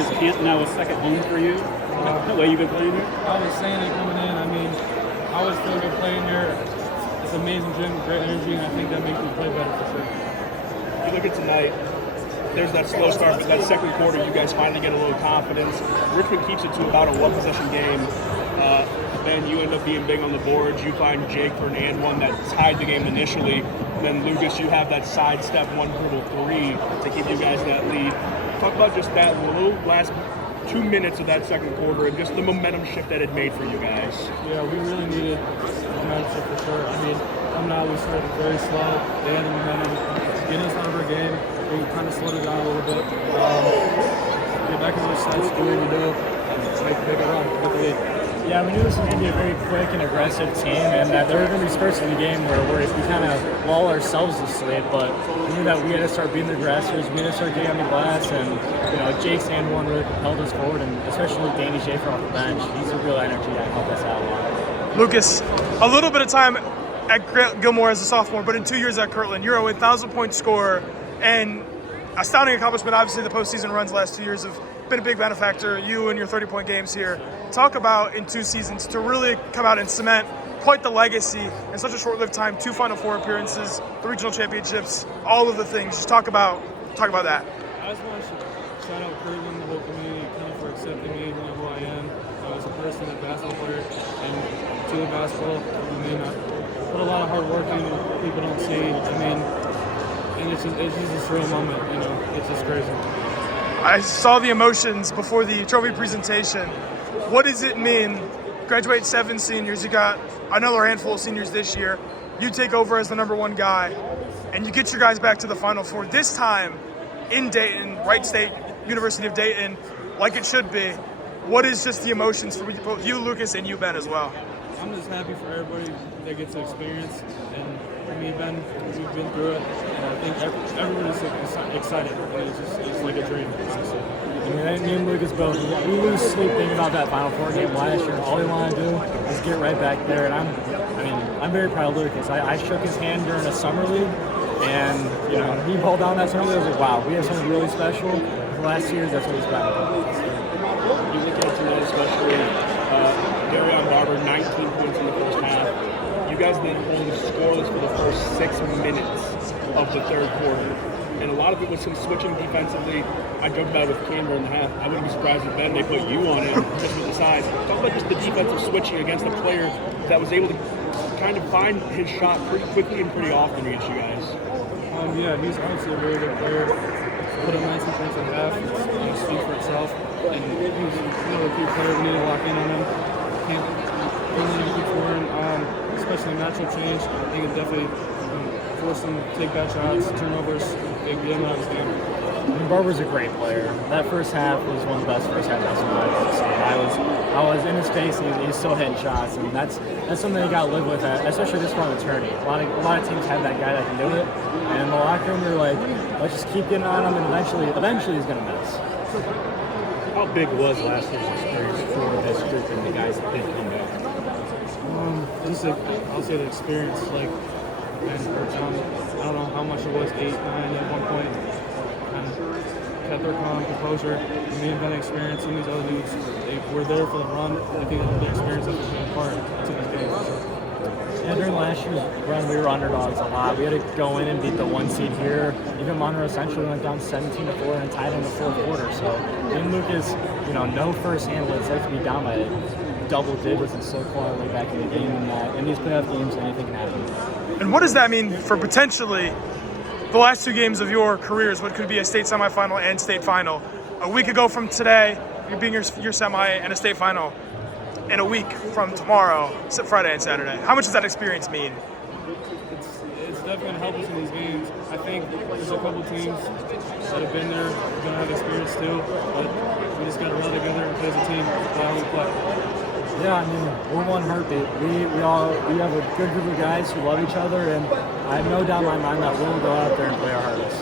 Is Canton now a second home for you? The way you've been playing here? I was saying it coming in. I mean, I always feel good playing here. It's an amazing gym, great energy, and I think that makes me play better for sure. You look at tonight, there's that slow start, but that second quarter, you guys finally get a little confidence. Richmond keeps it to about a one-possession game. Ben, you end up being big on the boards. You find Jake for an and one that tied the game initially. And then Lucas, you have that sidestep one dribble three to give you guys that lead. Talk about just that little last 2 minutes of that second quarter and just the momentum shift that it made for you guys. Yeah, we really needed momentum shift for sure. I mean, coming out, we started very slow. They had the momentum, getting us out of our game. We kind of slowed it down a little bit. Get back into the sets, do what we do, and make a big run, get the lead. Yeah, we knew this was going to be a very quick and aggressive team, and that there were going to be spurts in the game where we kind of lull ourselves to sleep, but we knew that we had to start beating the aggressors, we had to start getting on the glass, and Jake's and one really propelled us forward, and especially Danny Schaefer off the bench. He's a real energy that helped us out a lot. Lucas, a little bit of time at Gilmore as a sophomore, but in 2 years at Kirtland, you're a 1,000-point scorer, and astounding accomplishment. Obviously, the postseason runs the last 2 years have been a big benefactor. You and your 30-point games here. Talk about in 2 seasons to really come out and cement quite the legacy in such a short-lived time. 2 Final Four appearances, the regional championships, all of the things. Just talk about that. I just want to shout out Kirtland, the whole community, kind of for accepting me, who I am as a person, a basketball player, and to the basketball. I mean, I put a lot of hard work in that people don't see. I mean, and it's just a surreal moment. It's just crazy. I saw the emotions before the trophy presentation. What does it mean? Graduate 7 seniors, you got another handful of seniors this year. You take over as the #1 guy, and you get your guys back to the Final Four. This time in Dayton, Wright State University of Dayton, like it should be. What is just the emotions for both you, Lucas, and you, Ben, as well? I'm just happy for everybody that gets to experience, and for me, Ben, we've been through it, and I think everybody's excited. It's like a dream, honestly. I mean, me and Lucas both, we lose sleep thinking about that Final Four game last year. All we want to do is get right back there, and I'm very proud of Lucas. I shook his hand during a summer league, and he pulled down that summer league. I was like, wow, we have something really special. For the last 2 years, that's what he's proud of. You look at tonight, especially Darion Barber, 19 points in the first half. You guys then only scoreless for the first 6 minutes of the third quarter. And a lot of it was some switching defensively. I joked about it with Canberra in the half. I wouldn't be surprised if Ben, they put you on it just with the size. Talk about just the defensive switching against a player that was able to kind of find his shot pretty quickly and pretty often against you guys. Yeah, he's obviously a really good player. Put him 19 points in half. It speaks for itself. And he's a key player. We need to lock in on him. Can't really keep scoring, especially natural change. I think it definitely force him to take bad shots, turnovers, get him out of his game. Barber's a great player. That first half was one of the best first halves I've ever seen. I was in his face, and he's still hitting shots, and that's something you got to live with, especially this run of tourney. A lot of teams have that guy that can do it, and in the locker room, they're like, let's just keep getting on him, and eventually he's going to miss. How big was last year's experience for this group and the guys that did come back? I'll say the experience, and I don't know how much it was, 8, 9 at one point. And kept their calm, composure. Me and Ben experience, some of these other dudes, they were there for the run. I think the experience has been part to these games. Yeah, during last year's run, we were underdogs a lot. We had to go in and beat the 1 seed here. Even Monroe Central went down 17-4 and tied in the fourth quarter. So, me and Lucas, know firsthand what it's like to be down by double digits and so far way back in the game. And in these playoff games, anything can happen. And what does that mean for potentially the last 2 games of your careers, what could be a state semifinal and state final? A week ago from today, you're being your semi and a state final. In a week from tomorrow, Friday and Saturday. How much does that experience mean? It's definitely going to help us in these games. I think there's a couple teams that have been there, going to have experience too, but we just got to run together and play as a team. Play how we play. Yeah, we're one heartbeat. We have a good group of guys who love each other, and I have no doubt in my mind that we'll go out there and play our hardest.